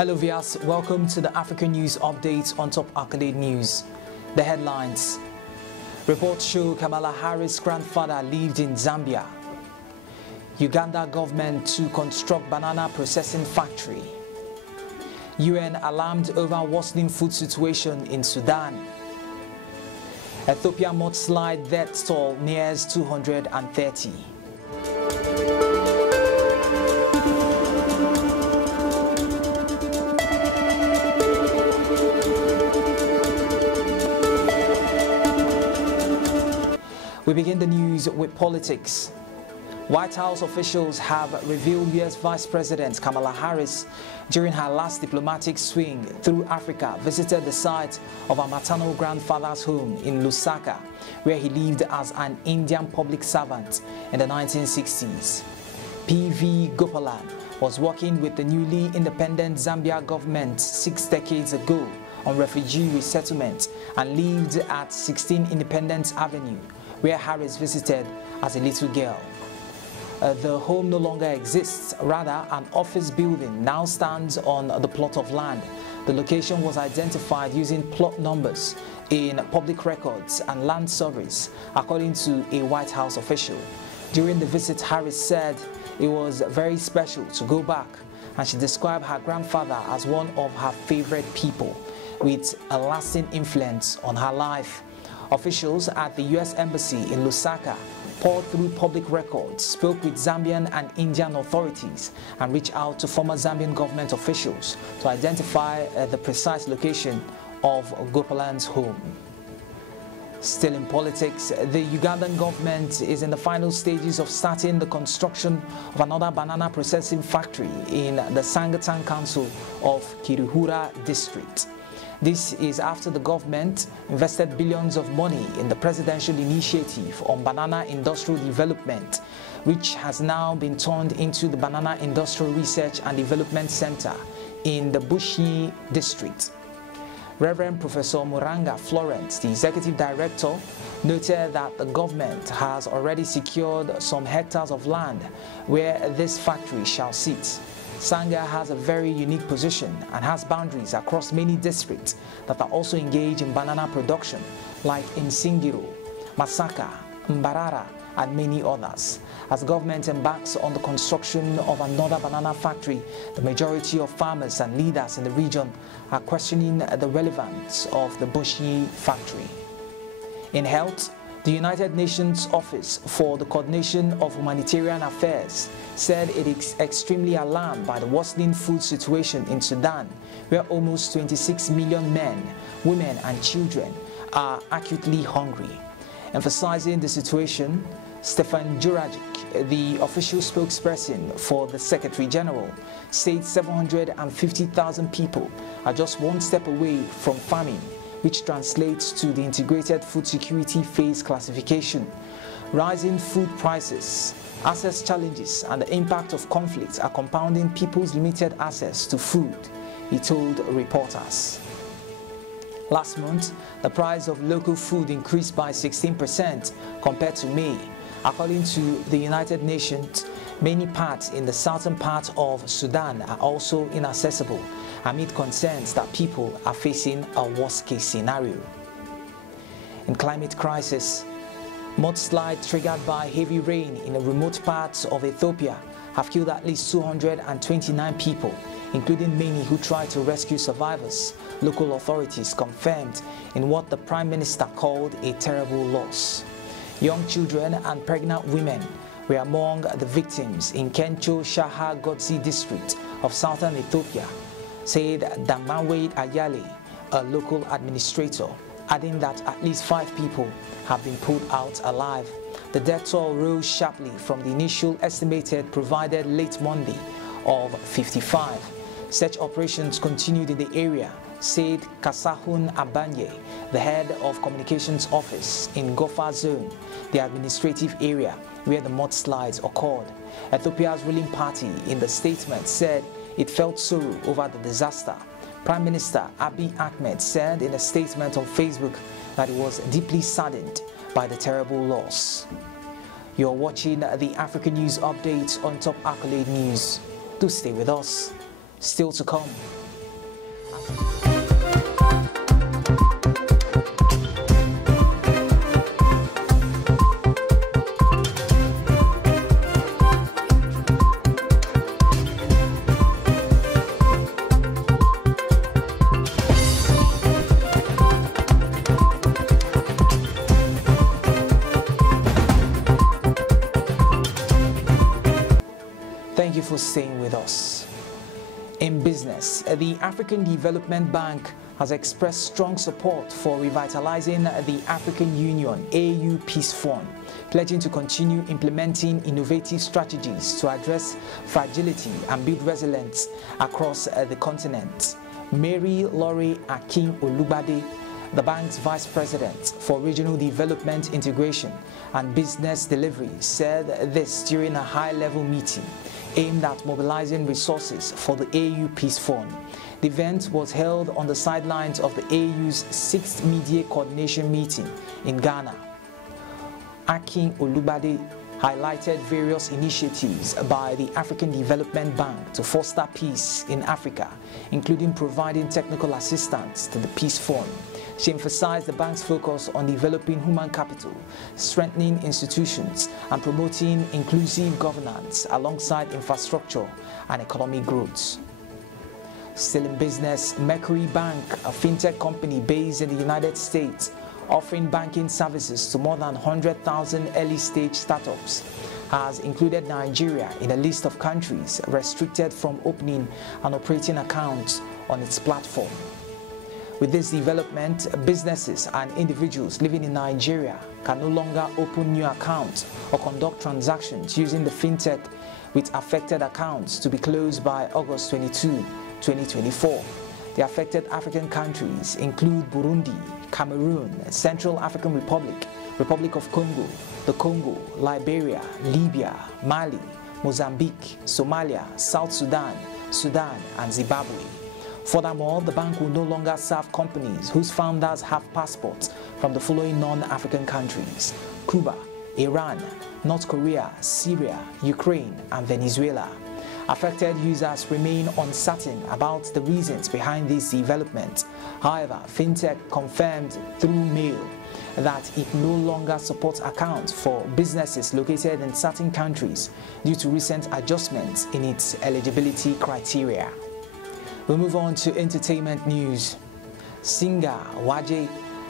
Hello viewers, welcome to the African News Update on Top Accolade News. The headlines. Reports show Kamala Harris' grandfather lived in Zambia. Ugandan Government to construct banana processing factory. UN alarmed over worsening food situation in Sudan. Ethiopia mudslide death toll nears 230. We begin the news with politics. White House officials have revealed U.S. Vice President Kamala Harris, during her last diplomatic swing through Africa, visited the site of her maternal grandfather's home in Lusaka, where he lived as an Indian public servant in the 1960s. P.V. Gopalan was working with the newly independent Zambia government 6 decades ago on refugee resettlement and lived at 16 Independence Avenue, where Harris visited as a little girl. The home no longer exists, rather an office building now stands on the plot of land. The location was identified using plot numbers in public records and land surveys, according to a White House official. During the visit, Harris said it was very special to go back, and she described her grandfather as one of her favorite people, with a lasting influence on her life. Officials at the U.S. Embassy in Lusaka poured through public records, spoke with Zambian and Indian authorities, and reached out to former Zambian government officials to identify the precise location of Gopalan's home. Still in politics, the Ugandan government is in the final stages of starting the construction of another banana processing factory in the Sanga town council of Kiruhura district. This is after the government invested billions of money in the presidential initiative on banana industrial development, which has now been turned into the Banana Industrial Research and Development Center in the Bushi district. Reverend Professor Muranga Florence, the executive director, noted that the government has already secured some hectares of land where this factory shall sit. Sanga has a very unique position and has boundaries across many districts that are also engaged in banana production, like in Singiro, Masaka, Mbarara, and many others. As government embarks on the construction of another banana factory, the majority of farmers and leaders in the region are questioning the relevance of the Bushi factory. In health, the United Nations Office for the Coordination of Humanitarian Affairs said it is extremely alarmed by the worsening food situation in Sudan, where almost 26 million men, women and children are acutely hungry. Emphasizing the situation, Stefan Jurajic, the official spokesperson for the Secretary General, said 750,000 people are just one step away from famine, which translates to the Integrated Food Security Phase classification. Rising food prices, access challenges, and the impact of conflicts are compounding people's limited access to food, he told reporters. Last month, the price of local food increased by 16% compared to May. According to the United Nations, many parts in the southern part of Sudan are also inaccessible, amid concerns that people are facing a worst-case scenario. In climate crisis, mudslides triggered by heavy rain in the remote parts of Ethiopia have killed at least 229 people, including many who tried to rescue survivors, local authorities confirmed in what the Prime Minister called a terrible loss. Young children and pregnant women were among the victims in Kencho Shaha Godsi district of southern Ethiopia, said Waje Iruobe, a local administrator, adding that at least 5 people have been pulled out alive. The death toll rose sharply from the initial estimated provided late Monday of 55. Search operations continued in the area, said Kasahun Abanye, the head of communications office in Gofa Zone, the administrative area where the mudslides occurred. Ethiopia's ruling party in the statement said it felt sorrow over the disaster. Prime Minister Abiy Ahmed said in a statement on Facebook that he was deeply saddened by the terrible loss. You're watching the African News Update on Top Accolade News. Do stay with us. Still to come, staying with us. In business, the African Development Bank has expressed strong support for revitalizing the African Union AU Peace Fund, pledging to continue implementing innovative strategies to address fragility and build resilience across the continent. Mary Lori Akin-Olubade, the bank's Vice President for Regional Development Integration and Business Delivery, said this during a high-level meeting aimed at mobilizing resources for the AU Peace Fund. The event was held on the sidelines of the AU's 6th Media Coordination meeting in Ghana. Akin-Olubade highlighted various initiatives by the African Development Bank to foster peace in Africa, including providing technical assistance to the Peace Fund. She emphasized the bank's focus on developing human capital, strengthening institutions, and promoting inclusive governance alongside infrastructure and economic growth. Still in business, Mercury Bank, a fintech company based in the United States, offering banking services to more than 100,000 early-stage startups, has included Nigeria in a list of countries restricted from opening and operating accounts on its platform. With this development, businesses and individuals living in Nigeria can no longer open new accounts or conduct transactions using the fintech, with affected accounts to be closed by August 22, 2024. The affected African countries include Burundi, Cameroon, Central African Republic, Republic of Congo, the Congo, Liberia, Libya, Mali, Mozambique, Somalia, South Sudan, Sudan, and Zimbabwe. Furthermore, the bank will no longer serve companies whose founders have passports from the following non-African countries: Cuba, Iran, North Korea, Syria, Ukraine, and Venezuela. Affected users remain uncertain about the reasons behind this development. However, fintech confirmed through mail that it no longer supports accounts for businesses located in certain countries due to recent adjustments in its eligibility criteria. We'll move on to entertainment news. Singer Waje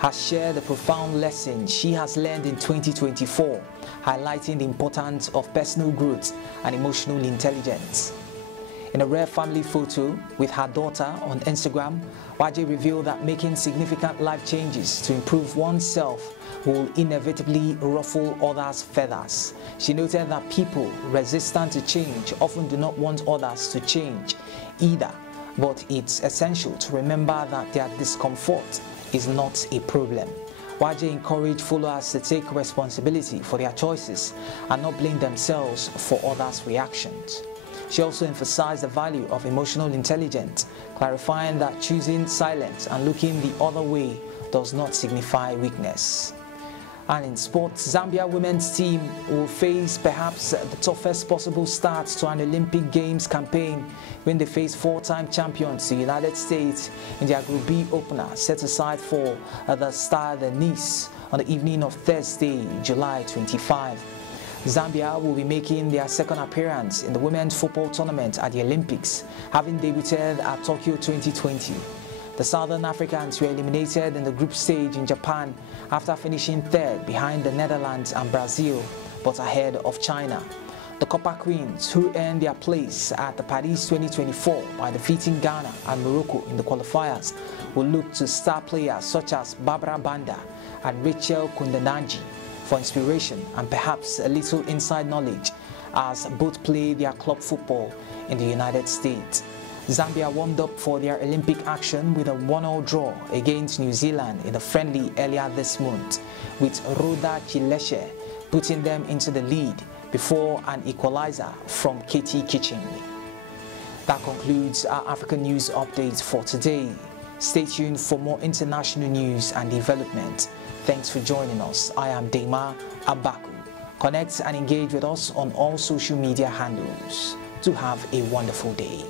has shared a profound lesson she has learned in 2024, highlighting the importance of personal growth and emotional intelligence. In a rare family photo with her daughter on Instagram, Waje revealed that making significant life changes to improve oneself will inevitably ruffle others' feathers. She noted that people resistant to change often do not want others to change either, but it's essential to remember that their discomfort is not a problem. Waje encouraged followers to take responsibility for their choices and not blame themselves for others' reactions. She also emphasized the value of emotional intelligence, clarifying that choosing silence and looking the other way does not signify weakness. And in sports, Zambia Women's team will face perhaps the toughest possible start to an Olympic Games campaign when they face four-time champions, the United States, in their Group B opener set aside for the Stade Nice on the evening of Thursday, July 25. Zambia will be making their second appearance in the women's football tournament at the Olympics, having debuted at Tokyo 2020. The Southern Africans were eliminated in the group stage in Japan after finishing third behind the Netherlands and Brazil, but ahead of China. The Copper Queens, who earned their place at the Paris 2024 by defeating Ghana and Morocco in the qualifiers, will look to star players such as Barbara Banda and Rachel Kundananji for inspiration and perhaps a little inside knowledge, as both play their club football in the United States. Zambia warmed up for their Olympic action with a 1-1 draw against New Zealand in a friendly earlier this month, with Roda Chileshe putting them into the lead before an equalizer from Katie Kitchen. That concludes our African news update for today. Stay tuned for more international news and development. Thanks for joining us. I am Dema Abaku. Connect and engage with us on all social media handles. To have a wonderful day.